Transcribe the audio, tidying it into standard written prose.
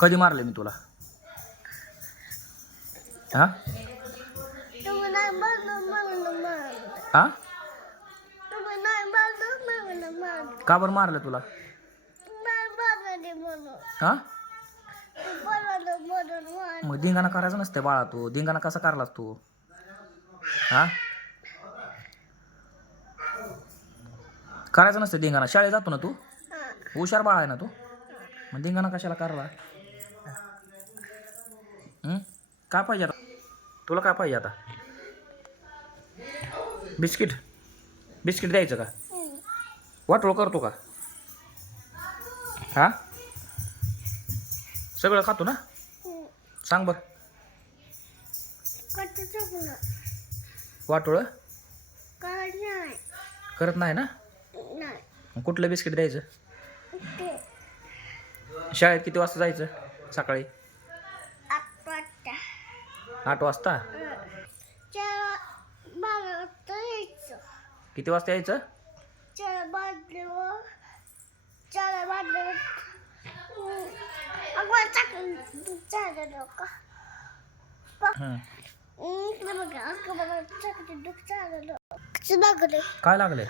कधी मारले मी तुला? हा हा का बरं मारलं तुला? हा मग धिंगाणा करायचा नसते बाळा, तू धिंगाणा कसा करलास तू? हा करायचं नसतं धिंगाणा. शाळेत जातो ना तू? हुशार बाळा आहे ना तू? मग धिंगाणा कशाला करला? काय पाहिजे आता तुला? काय पाहिजे आता? बिस्किट बिस्किट द्यायचं का? वाटोळ करतो का? हा सगळं खातो ना? सांग बर. वाटोळ करत नाही ना? कुठलं बिस्किट द्यायचं? शाळेत किती वाजता जायचं? सकाळी 8 वाजता. किती वाजता यायचं? 4 काय लागले?